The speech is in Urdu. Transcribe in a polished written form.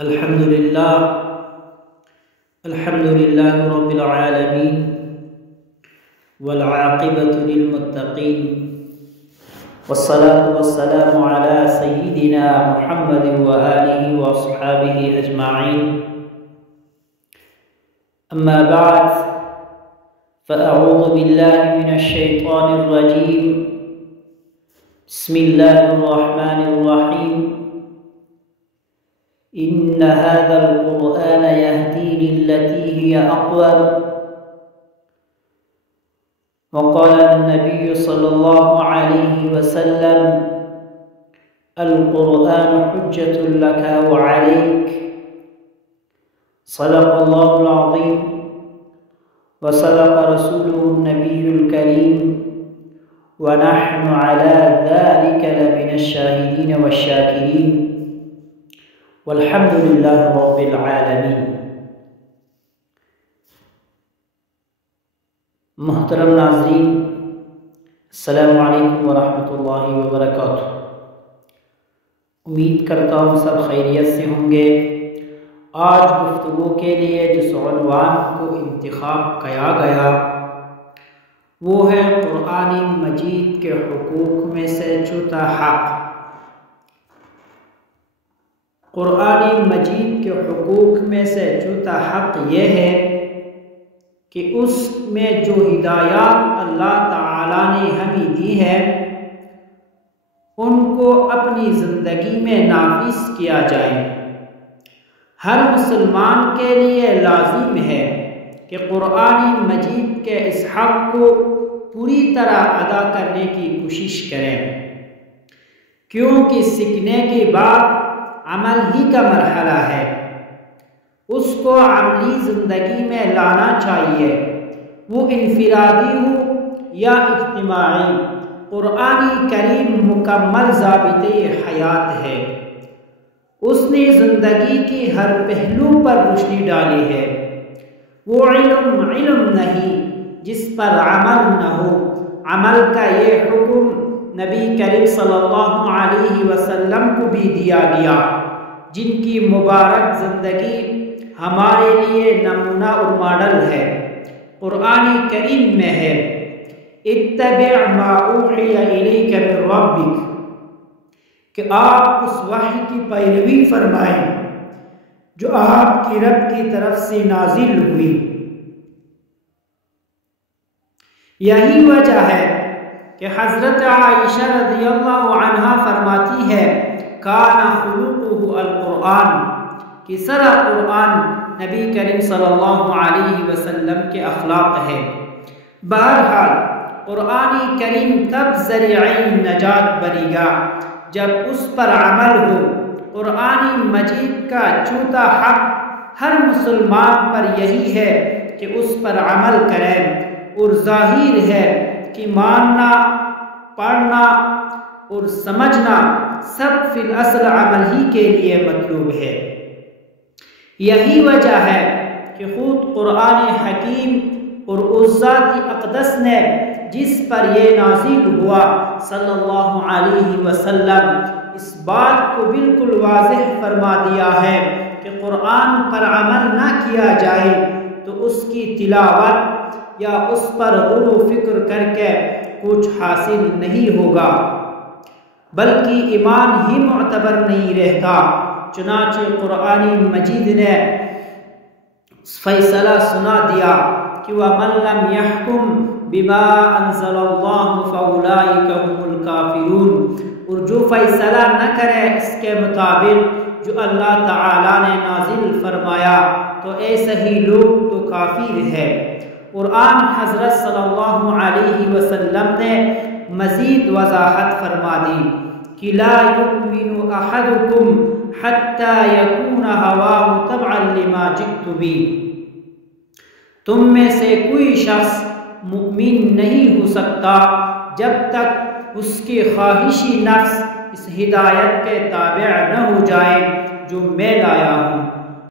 الحمد لله رب العالمين والعاقبة للمتقين والصلاة والسلام على سيدنا محمد وآله وأصحابه أجمعين. أما بعد فأعوذ بالله من الشيطان الرجيم. بسم الله الرحمن الرحيم. إن هذا القرآن يهدي للتي هي أقوم. وقال النبي صلى الله عليه وسلم: القرآن حجة لك وعليك. صدق الله العظيم وصدق رسوله النبي الكريم ونحن على ذلك لمن الشاهدين والشاكرين والحمد للہ رب العالمین. محترم ناظرین، السلام علیکم ورحمۃ اللہ وبرکاتہ. امید کرتا ہوں سب خیریت سے ہوں گے. آج گفتگو کے لیے جس عنوان کو انتخاب کیا گیا وہ ہے قرآن مجید کے حقوق میں سے چوتھا حق. قرآن مجید کے حقوق میں سے چوتھا حق یہ ہے کہ اس میں جو ہدایات اللہ تعالیٰ نے ہمیں دی ہے ان کو اپنی زندگی میں نافذ کیا جائے. ہر مسلمان کے لیے لازم ہے کہ قرآن مجید کے اس حق کو پوری طرح ادا کرنے کی کوشش کریں، کیونکہ سیکھنے کے بعد عمل ہی کا مرحلہ ہے. اس کو عملی زندگی میں لانا چاہیے، وہ انفرادی ہو یا اجتماعی. قرآن کریم مکمل ضابطۂ حیات ہے. اس نے زندگی کی ہر پہلو پر روشنی ڈالی ہے. وہ علم نہیں جس پر عمل نہ ہو. عمل کا یہ حکم نبی کریم صلی اللہ علیہ وسلم کو بھی دیا گیا، جن کی مبارک زندگی ہمارے لیے نمونہ اور ماڈل ہے. قرآن کریم میں ہے: اتبع ما اوحی الیک من ربک، کہ آپ اس وحی کی پیروی فرمائیں جو آپ کی رب کی طرف سے نازل ہوئی. یہی وجہ ہے کہ حضرت عائشہ رضی اللہ عنہا فرماتی ہے: کان خلقہ القرآن، کہ سرا قرآن نبی کریم صلی اللہ علیہ وسلم کے اخلاق ہے. بہرحال قرآن کریم تب ذریعہ نجات بنے گا جب اس پر عمل ہو. قرآن مجید کا چوتھا حق ہر مسلمان پر یہی ہے کہ اس پر عمل کریں، اور ظاہر ہے کہ ماننا، پڑھنا اور سمجھنا سب فی الاصل عمل ہی کے لیے مطلوب ہے. یہی وجہ ہے کہ خود قرآن حکیم اور اس ذات اقدس نے جس پر یہ نازل ہوا صلی اللہ علیہ وسلم اس بات کو بالکل واضح فرما دیا ہے کہ قرآن پر عمل نہ کیا جائے تو اس کی تلاوت یا اس پر غور و فکر کر کے کچھ حاصل نہیں ہوگا، بلکہ ایمان ہی معتبر نہیں رہتا. چنانچہ قرآن مجید نے فیصلہ سنا دیا کہ وَمَن لَّمْ يَحْكُمْ بِمَا أَنزَلَ اللَّهُ فَأُولَٰئِكَ هُمُ الْكَافِرُونَ، اور جو فیصلہ نہ کرے اس کے مطابق جو اللہ تعالیٰ نے نازل فرمایا تو ایسے ہی لوگ تو کافر ہے. قرآن حضرت صلی اللہ علیہ وسلم نے مزید وضاحت فرما دی کہ لا یؤمن احدکم حتی یکون ہواہ تبعا لما جئت بہ، تم میں سے کوئی شخص مؤمن نہیں ہو سکتا جب تک اس کی خواہشی نفس اس ہدایت کے تابع نہ ہو جائے جو میں لایا ہوں.